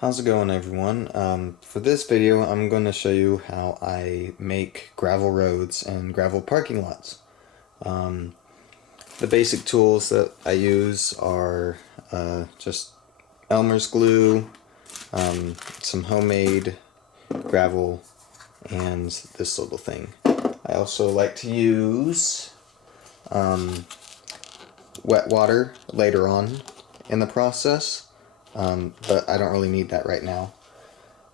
How's it going, everyone? For this video I'm going to show you how I make gravel roads and gravel parking lots. The basic tools that I use are just Elmer's glue, some homemade gravel, and this little thing. I also like to use wet water later on in the process, but I don't really need that right now.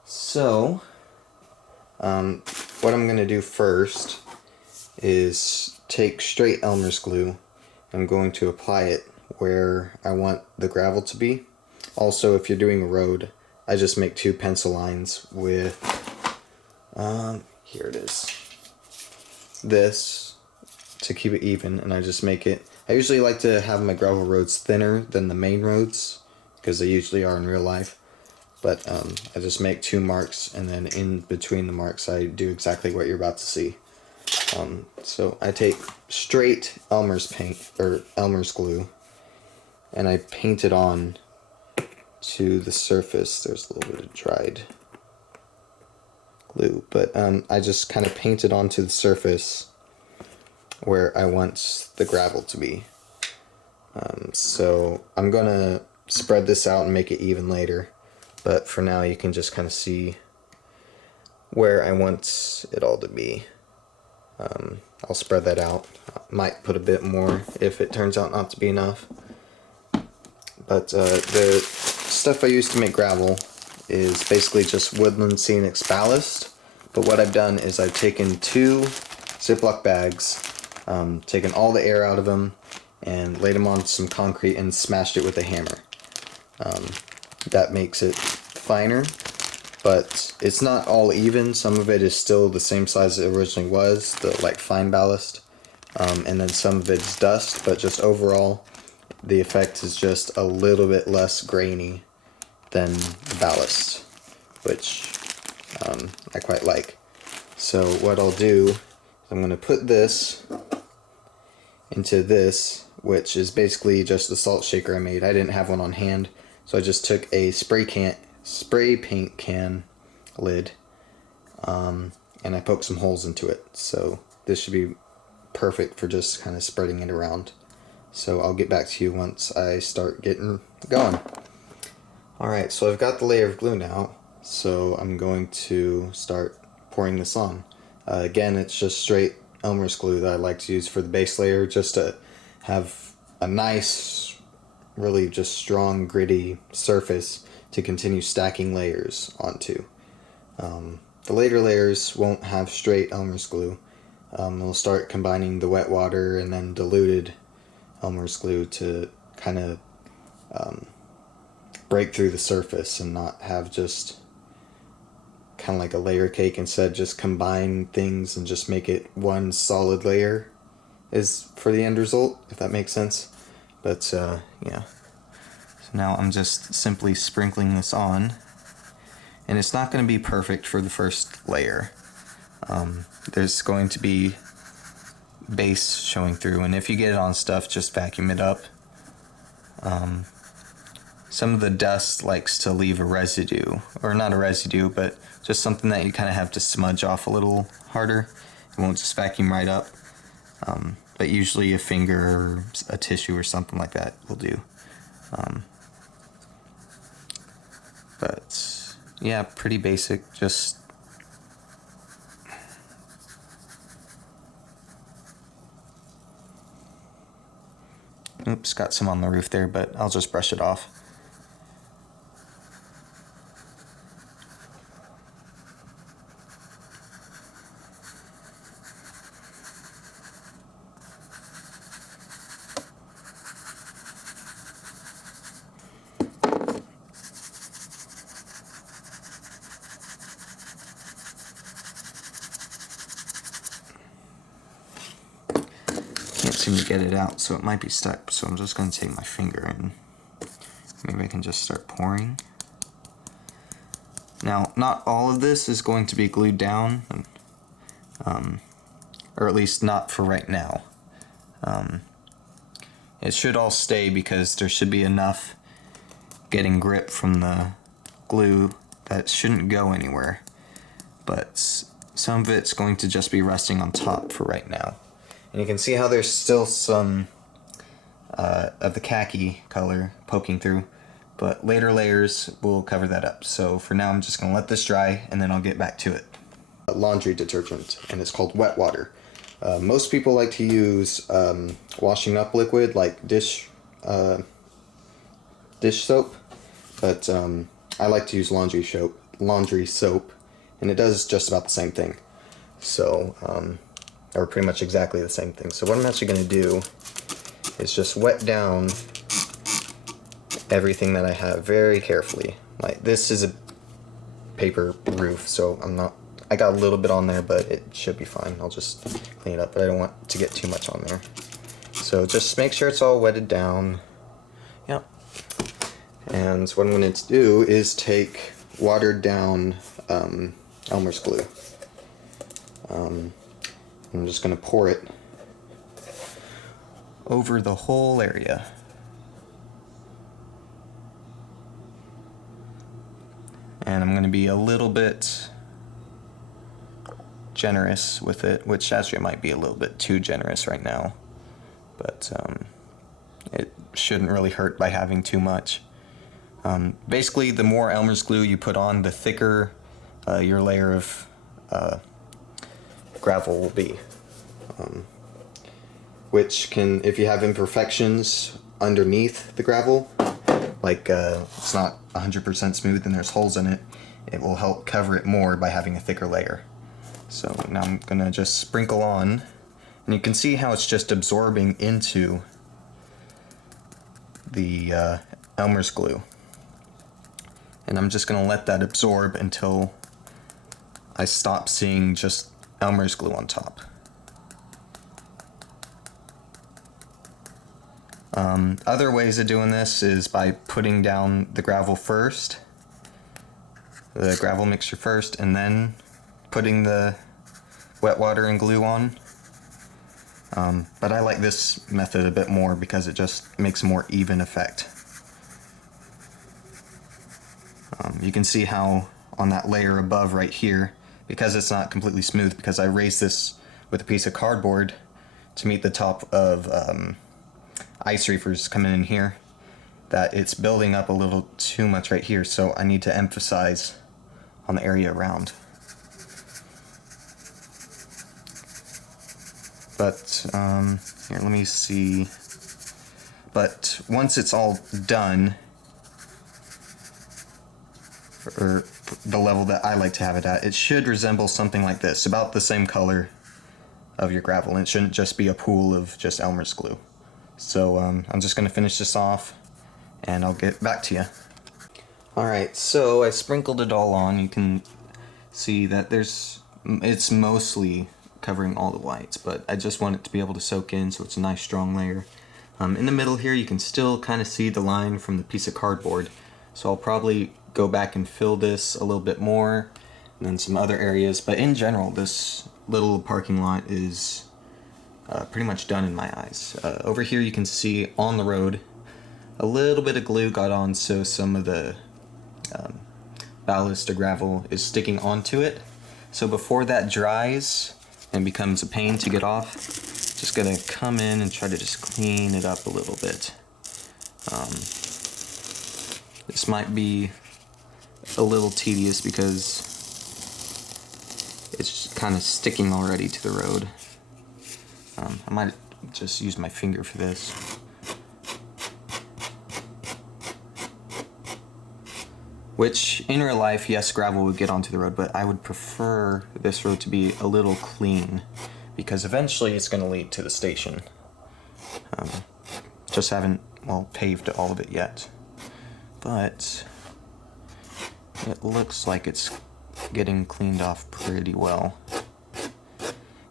So, what I'm going to do first is take straight Elmer's glue. I'm going to apply it where I want the gravel to be. Also, if you're doing a road, I just make 2 pencil lines with, here it is, this to keep it even, and I just make it. I usually like to have my gravel roads thinner than the main roads, because they usually are in real life. But I just make 2 marks, and then in between the marks I do exactly what you're about to see. So I take straight Elmer's paint, or Elmer's glue, and I paint it on to the surface. There's a little bit of dried glue, but I just kind of paint it onto the surface where I want the gravel to be. So I'm gonna spread this out and make it even later, but for now you can just kind of see where I want it all to be. I'll spread that out. Might put a bit more if it turns out not to be enough. But the stuff I use to make gravel is basically just Woodland Scenics ballast. But what I've done is I've taken 2 Ziploc bags, taken all the air out of them, and laid them on some concrete and smashed it with a hammer. That makes it finer, but it's not all even. Some of it is still the same size it originally was, the like fine ballast, and then some of it's dust, but just overall the effect is just a little bit less grainy than the ballast, which I quite like. So what I'll do is I'm going to put this into this, which is basically just the salt shaker I made. I didn't have one on hand, so I just took a spray paint can lid, and I poked some holes into it. So this should be perfect for just kind of spreading it around. So I'll get back to you once I start getting going. Alright, so I've got the layer of glue now, so I'm going to start pouring this on. Again, it's just straight Elmer's glue that I like to use for the base layer, just to have a nice, really just strong, gritty surface to continue stacking layers onto. The later layers won't have straight Elmer's glue. We'll start combining the wet water and then diluted Elmer's glue to kind of break through the surface and not have just kind of like a layer cake. Instead, just combine things and just make it one solid layer is for the end result, if that makes sense. But yeah, so now I'm just simply sprinkling this on, and it's not going to be perfect for the first layer. There's going to be base showing through, and if you get it on stuff, just vacuum it up. Some of the dust likes to leave a residue, or not a residue, but just something that you kind of have to smudge off a little harder. It won't just vacuum right up, but usually a finger or a tissue or something like that will do. But yeah, pretty basic. Just oops, got some on the roof there, but I'll just brush it off. Can't seem to get it out, so it might be stuck, so I'm just going to take my finger and maybe I can just start pouring. Now, not all of this is going to be glued down, or at least not for right now. It should all stay because there should be enough getting grip from the glue that shouldn't go anywhere, but some of it's going to just be resting on top for right now. And you can see how there's still some of the khaki color poking through, but later layers will cover that up. So for now I'm just going to let this dry and then I'll get back to it. Laundry detergent, and it's called wet water. Most people like to use washing up liquid like dish soap, but I like to use laundry soap, and it does just about the same thing. So, or pretty much exactly the same thing. So what I'm actually going to do is just wet down everything that I have very carefully. Like, this is a paper roof, so I got a little bit on there, but it should be fine. I'll just clean it up, but I don't want to get too much on there. So just make sure it's all wetted down. Yep. And what I'm going to do is take watered down Elmer's glue. I'm just going to pour it over the whole area. And I'm going to be a little bit generous with it, which actually might be a little bit too generous right now, but it shouldn't really hurt by having too much. Basically, the more Elmer's glue you put on, the thicker your layer of gravel will be, which can, if you have imperfections underneath the gravel, like it's not 100% smooth and there's holes in it, it will help cover it more by having a thicker layer. So now I'm gonna just sprinkle on, and you can see how it's just absorbing into the Elmer's glue. And I'm just gonna let that absorb until I stop seeing just Elmer's glue on top. Other ways of doing this is by putting down the gravel first, the gravel mixture first, and then putting the wet water and glue on. But I like this method a bit more because it just makes a more even effect. You can see how on that layer above right here, because it's not completely smooth, because I raised this with a piece of cardboard to meet the top of ice reefers coming in here, that it's building up a little too much right here, so I need to emphasize on the area around. But here, let me see. But once it's all done, or the level that I like to have it at, it should resemble something like this, about the same color of your gravel, and it shouldn't just be a pool of just Elmer's glue. So I'm just going to finish this off, and I'll get back to you. Alright, so I sprinkled it all on. You can see that it's mostly covering all the whites, but I just want it to be able to soak in, so it's a nice strong layer. In the middle here, you can still kind of see the line from the piece of cardboard, so I'll probably go back and fill this a little bit more, and then some other areas, but in general, this little parking lot is pretty much done in my eyes. Over here you can see on the road a little bit of glue got on, so some of the ballast or gravel is sticking onto it. So before that dries and becomes a pain to get off, just gonna come in and try to just clean it up a little bit. This might be a little tedious because it's kind of sticking already to the road. I might just use my finger for this. Which, in real life, yes, gravel would get onto the road, but I would prefer this road to be a little clean, because eventually it's going to lead to the station. Just haven't, paved all of it yet. But it looks like it's getting cleaned off pretty well.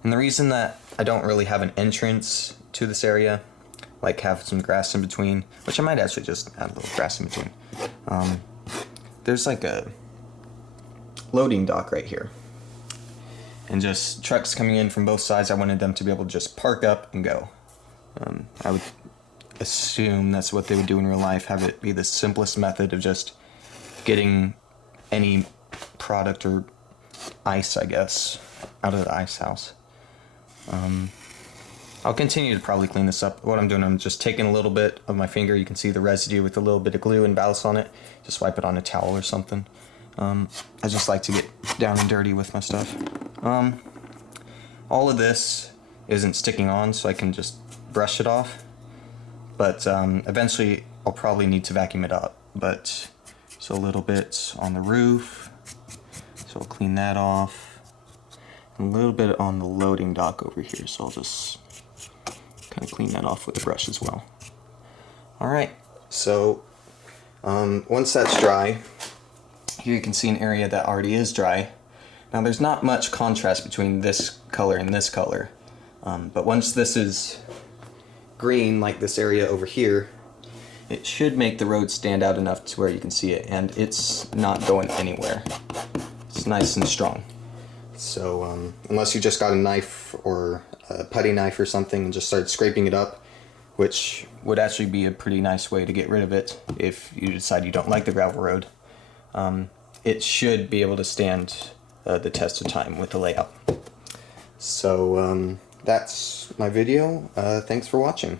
And the reason that I don't really have an entrance to this area, like have some grass in between, which I might actually just add a little grass in between. There's like a loading dock right here. And just trucks coming in from both sides, I wanted them to be able to just park up and go. I would assume that's what they would do in real life, have it be the simplest method of just getting any product or ice, I guess, out of the ice house. I'll continue to probably clean this up. What I'm doing, I'm just taking a little bit of my finger. You can see the residue with a little bit of glue and ballast on it. Just wipe it on a towel or something. I just like to get down and dirty with my stuff. All of this isn't sticking on, so I can just brush it off. But eventually I'll probably need to vacuum it up. But so a little bit on the roof. So I'll clean that off. And a little bit on the loading dock over here. So I'll just kind of clean that off with a brush as well. Alright, so once that's dry, here you can see an area that already is dry. Now there's not much contrast between this color and this color, but once this is green, like this area over here, it should make the road stand out enough to where you can see it, and it's not going anywhere. It's nice and strong. So unless you just got a knife or a putty knife or something and just started scraping it up, which would actually be a pretty nice way to get rid of it if you decide you don't like the gravel road, it should be able to stand the test of time with the layout. So that's my video. Thanks for watching.